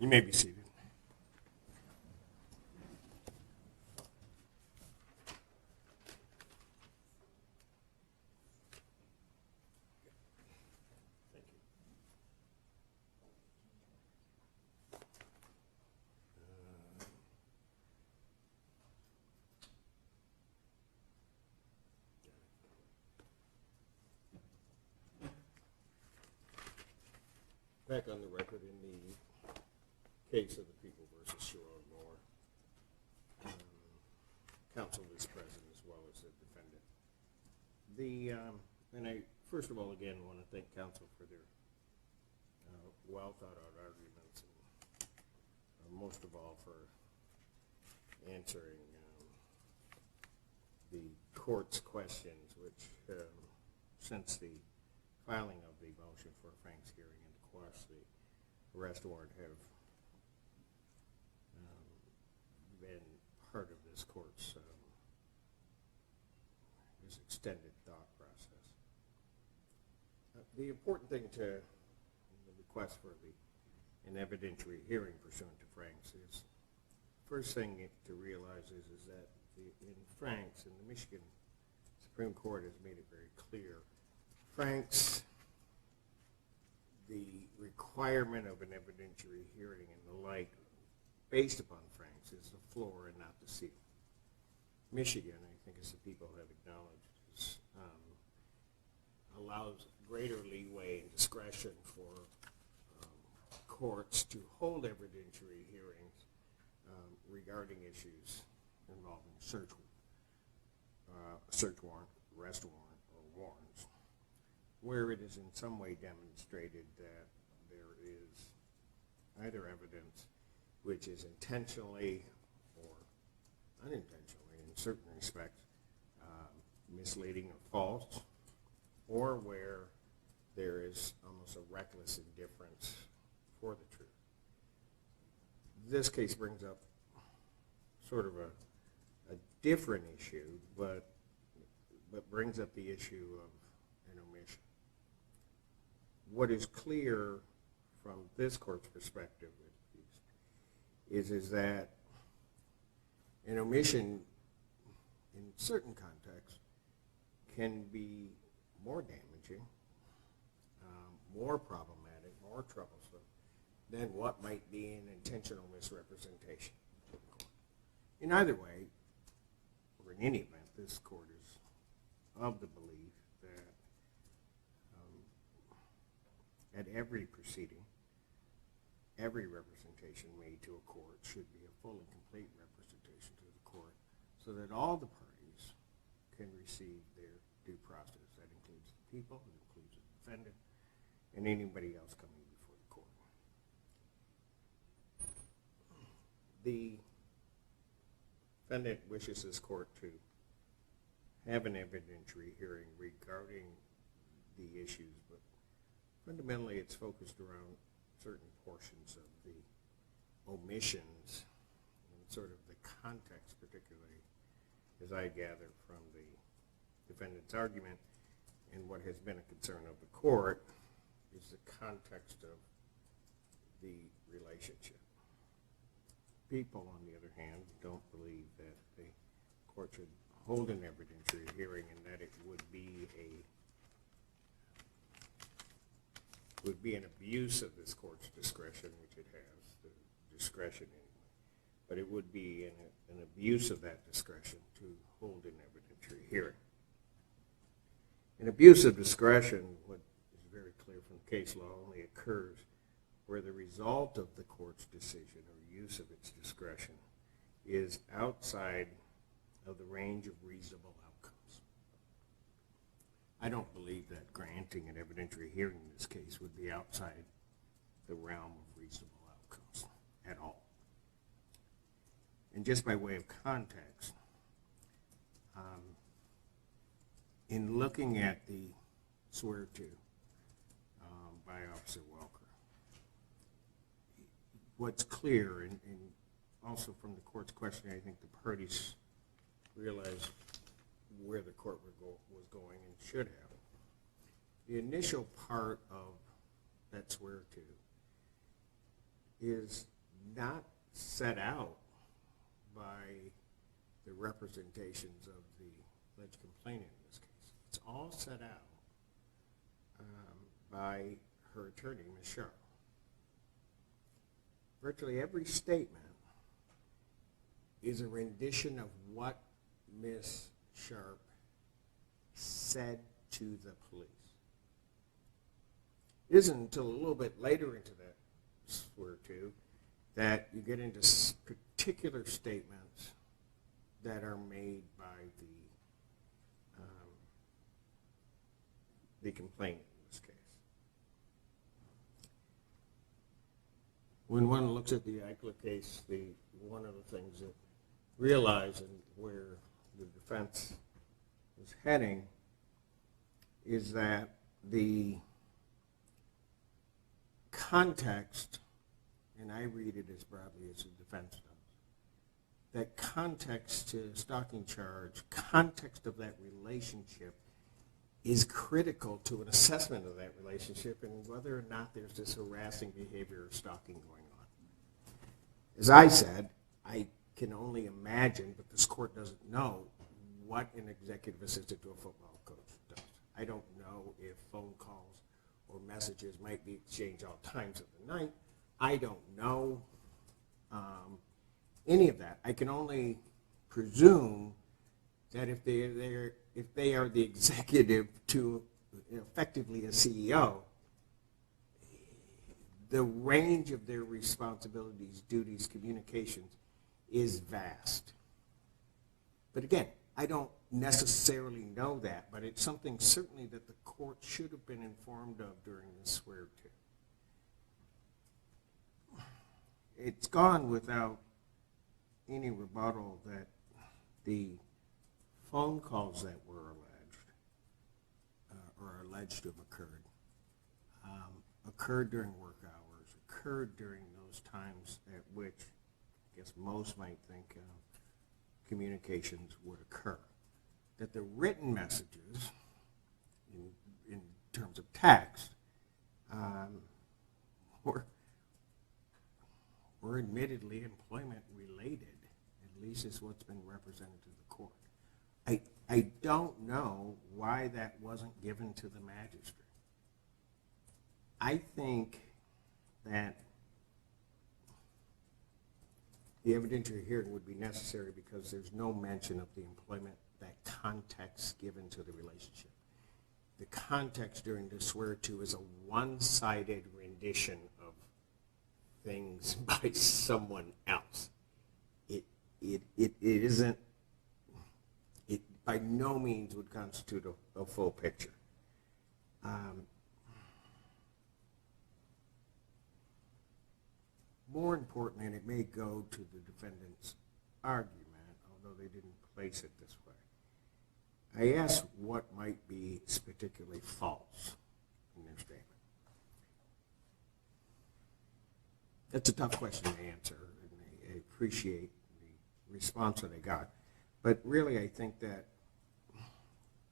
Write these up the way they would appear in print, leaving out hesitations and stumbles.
You may be seated. Back on the record in the case of the People versus Sherrone Moore. Counsel is present as well as the defendant. And I first of all again want to thank counsel for their well thought out arguments, and most of all for answering the court's questions, which since the filing of the motion for a Frank's hearing and to quash the arrest warrant have been part of this court's this extended thought process. The important thing to the request for an evidentiary hearing pursuant to Frank's is, first thing to realize is that in Frank's, and the Michigan Supreme Court has made it very clear, Frank's, the requirement of an evidentiary hearing and the like based upon Frank's is the floor and not the ceiling. Michigan, I think as the people have acknowledged, allows greater leeway and discretion for courts to hold evidentiary hearings regarding issues involving search warrant, arrest warrant, or warrants, where it is in some way demonstrated that there is either evidence which is intentionally or unintentionally, in certain respects, misleading or false, or where there is almost a reckless indifference for the truth. This case brings up sort of a different issue, but brings up the issue of an omission. What is clear from this court's perspective is that an omission in certain contexts can be more damaging, more problematic, more troublesome than what might be an intentional misrepresentation. In either way, or in any event, this court is of the belief that at every proceeding, every representation made to a court should be a full and complete representation to the court so that all the parties can receive their due process. That includes the people, it includes the defendant, and anybody else coming before the court. The defendant wishes this court to have an evidentiary hearing regarding the issues, but fundamentally it's focused around certain portions of the omissions and sort of the context, particularly as I gather from the defendant's argument, and what has been a concern of the court is the context of the relationship. People, on the other hand, don't believe that the court should hold an evidentiary hearing and that it would be an abuse of this court's discretion, which it has, the discretion anyway, but it would be an abuse of that discretion to hold an evidentiary hearing. An abuse of discretion, what is very clear from the case law, only occurs where the result of the court's decision or use of its discretion is outside of the range of reasonable outcomes. I don't believe that granting an evidentiary hearing in this case would be outside the realm of reasonable outcomes at all. And just by way of context, in looking at the swear-to by Officer Welker, what's clear, and also from the court's questioning, I think the parties realized where the court was going and should have. The initial part of that swear-to is not set out by the representations of the alleged complainant in this case. It's all set out by her attorney, Ms. Sharp. Virtually every statement is a rendition of what Ms. Sharp said to the police. It isn't until a little bit later into that swear to that you get into particular statements that are made by the complainant in this case. When one looks at the Eichler case, one of the things that realize and where the defense is heading is that the context, and I read it as broadly as the defense does, that context to stalking charge, context of that relationship is critical to an assessment of that relationship and whether or not there's this harassing behavior or stalking going on. As I said, I can only imagine, but this court doesn't know what an executive assistant to a football coach does. I don't know if phone calls or messages might be exchanged all times of the night. I don't know any of that. I can only presume that if they are the executive to effectively a CEO, the range of their responsibilities, duties, communications is vast. But again, I don't necessarily know that, but it's something certainly that the court should have been informed of during the swear-to. It's gone without any rebuttal that the phone calls that were alleged to have occurred during work hours, occurred during those times at which I guess most might think communications would occur. That the written messages, in terms of text, were admittedly employment related, at least is what's been represented to the court. I don't know why that wasn't given to the magistrate. I think that the evidentiary hearing would be necessary because there's no mention of the employment, that context given to the relationship. The context during the swear-to is a one-sided rendition of things by someone else. It isn't, it by no means would constitute a full picture. More importantly, and it may go to the defendant's argument, although they didn't place it this way, I asked what might be particularly false in their statement. That's a tough question to answer, and I appreciate the response that I got. But really, I think that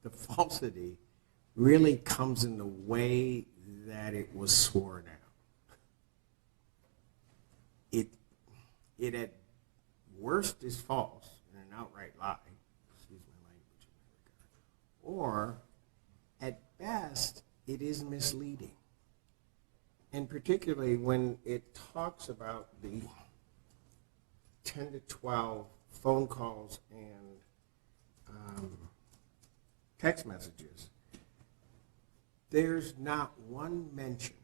the falsity really comes in the way that it was sworn out. It at worst is false and an outright lie, excuse my language in that regard, or at best it is misleading. And particularly when it talks about the 10 to 12 phone calls and text messages, there's not one mention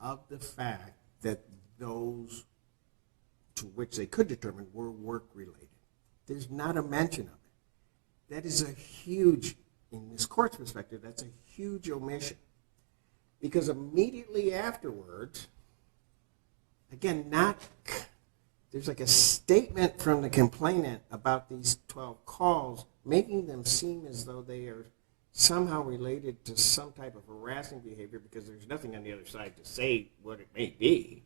of the fact that those to which they could determine were work-related. There's not a mention of it. That is a huge, in this court's perspective, that's a huge omission. Because immediately afterwards, again, there's like a statement from the complainant about these 12 calls, making them seem as though they are somehow related to some type of harassing behavior because there's nothing on the other side to say what it may be.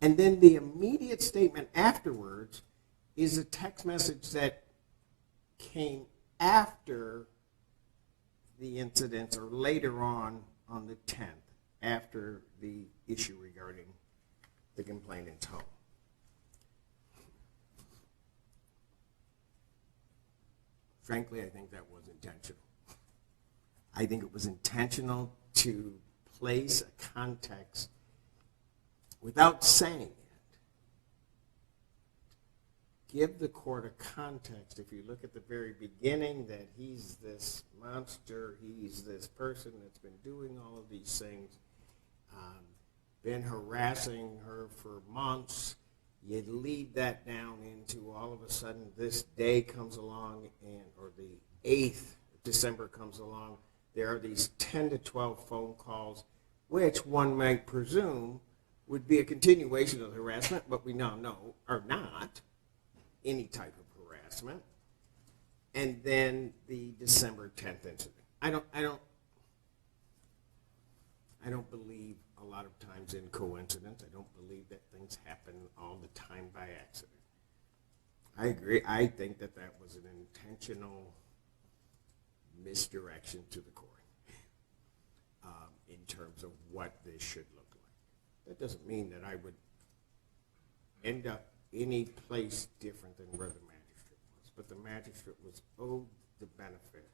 And then the immediate statement afterwards is a text message that came after the incidents or later on the 10th, after the issue regarding the complainant's home. Frankly, I think that was intentional. I think it was intentional to place a context without saying it. Give the court a context. If you look at the very beginning, that he's this monster, he's this person that's been doing all of these things, been harassing her for months. You lead that down into all of a sudden this day comes along, or the 8th of December comes along. There are these 10 to 12 phone calls, which one might presume would be a continuation of the harassment, but we now know are not any type of harassment. And then the December 10th incident. I don't believe a lot of times in coincidence. I don't believe that things happen all the time by accident. I agree. I think that that was an intentional misdirection to the court in terms of what this should look like. That doesn't mean that I would end up any place different than where the magistrate was. But the magistrate was owed the benefit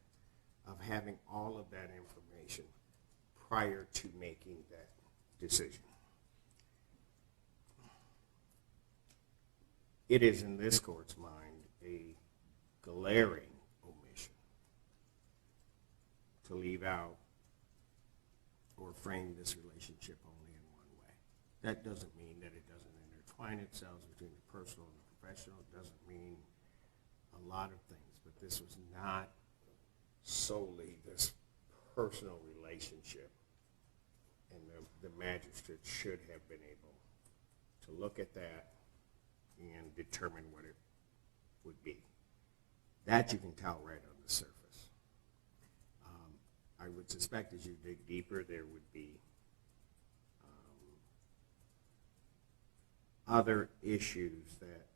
of having all of that information prior to making that decision. It is in this court's mind a glaring omission to leave out or frame this relationship only in one way. That doesn't mean that it doesn't intertwine itself between the personal and the professional. It doesn't mean a lot of things, but this was not solely this personal relationship, and the magistrate should have been able to look at that and determine what it would be. That you can tell right on the surface. I would suspect as you dig deeper, there would be other issues that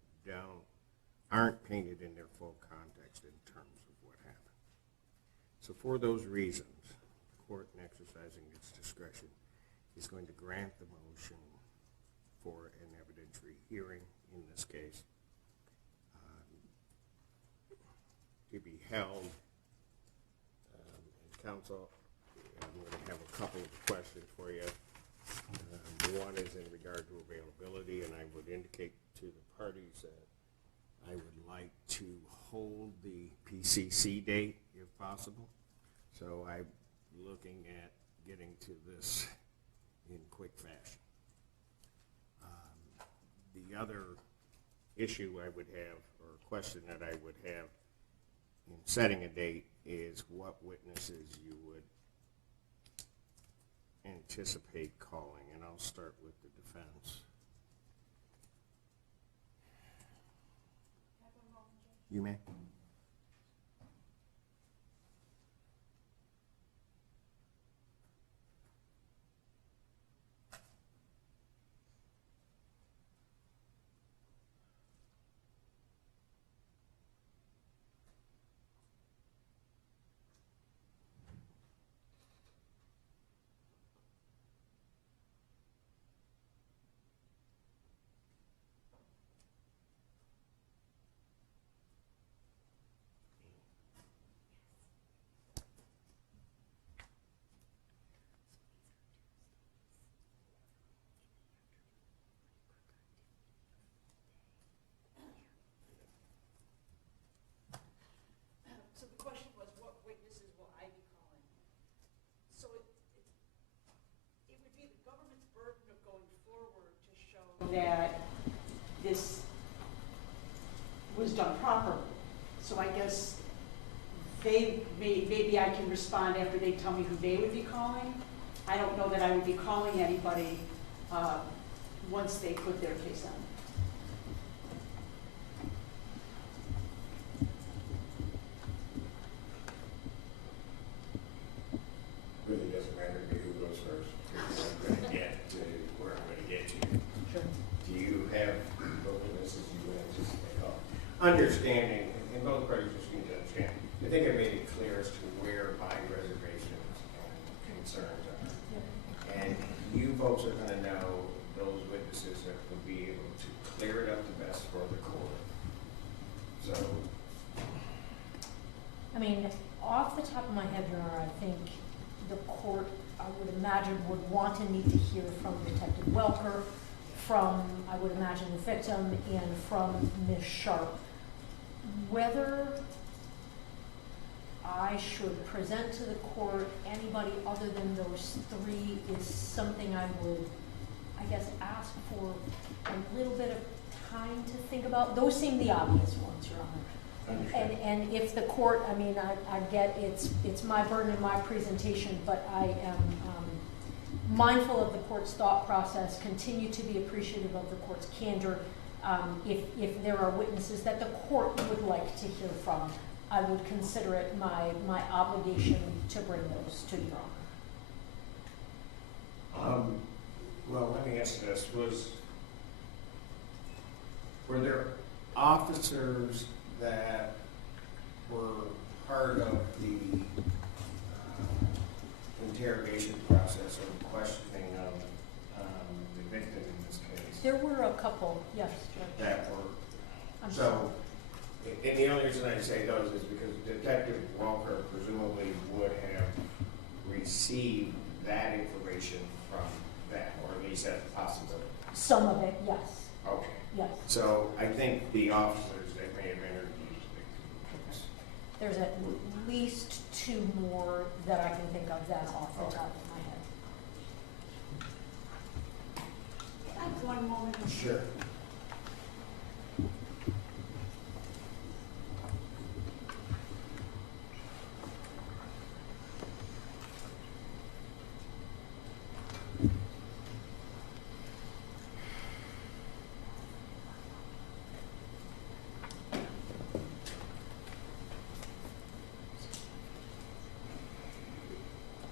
aren't painted in their full context in terms of what happened. So for those reasons, the court, in exercising its discretion, is going to grant the motion for an evidentiary hearing in this case to be held. Counsel, I'm going to have a couple of questions for you. One is in regard to availability, and I would indicate to the parties that I would like to hold the PCC date if possible. So I'm looking at getting to this in quick fashion. The other issue I would have, or question that I would have in setting a date, is what witnesses you would anticipate calling, and I'll start with the defense. You may. That this was done properly. So I guess maybe I can respond after they tell me who they would be calling. I don't know that I would be calling anybody once they put their case on. Really doesn't matter to me who goes first. I'm going to get to where I'm going to get to. Sure. Do you have the witnesses you would anticipate calling? Understanding, and both parties just need to understand, I think I made it clear as to where my reservations and concerns are. Yeah. And you folks are going to know those witnesses witnesses that would be able to clear it up the best for the court. So, I mean, off the top of my head, Your Honor, I think the court, I would imagine, would want to need to hear from Detective Welker, from, I would imagine, the victim, and from Ms. Sharp. Whether I should present to the court anybody other than those three is something I would, I guess, ask for a little bit of time to think about. Those seem the obvious ones, Your Honor. And if the court, I mean, I get it's my burden in my presentation, but I am mindful of the court's thought process, continue to be appreciative of the court's candor. If there are witnesses that the court would like to hear from, I would consider it my obligation to bring those to Your Honor. Well, let me ask this, were there officers that were part of the interrogation process or questioning of the victim in this case? There were a couple, yes, Judge. That were, I'm sorry. and the only reason I say those is because Detective Walker presumably would have received that information from them, or at least that's a possibility. Some of it, yes. Okay. Yes. So I think the officers that may have interviewed the victim. There's at least two more that I can think of that off the top of my head. I have one moment. Sure.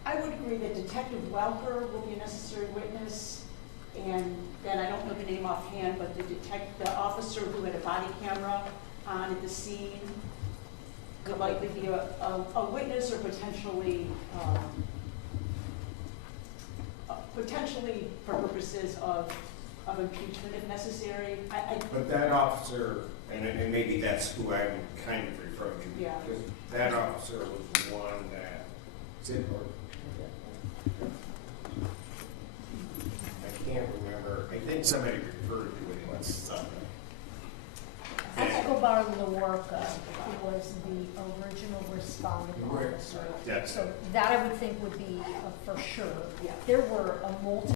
I would agree that Detective Welker will be a necessary witness, and then I don't know the name offhand, but the officer who had a body camera on at the scene could likely be a witness, or potentially for purposes of impeachment if necessary. But that officer, and maybe that's who I'm kind of referring to. Yeah. Because that officer was the one that said, I can't remember. I think somebody referred to it as something. Escobar Lawarca, who was the original responding officer. Yes. So that I would think would be for sure. Yeah. There were a multitude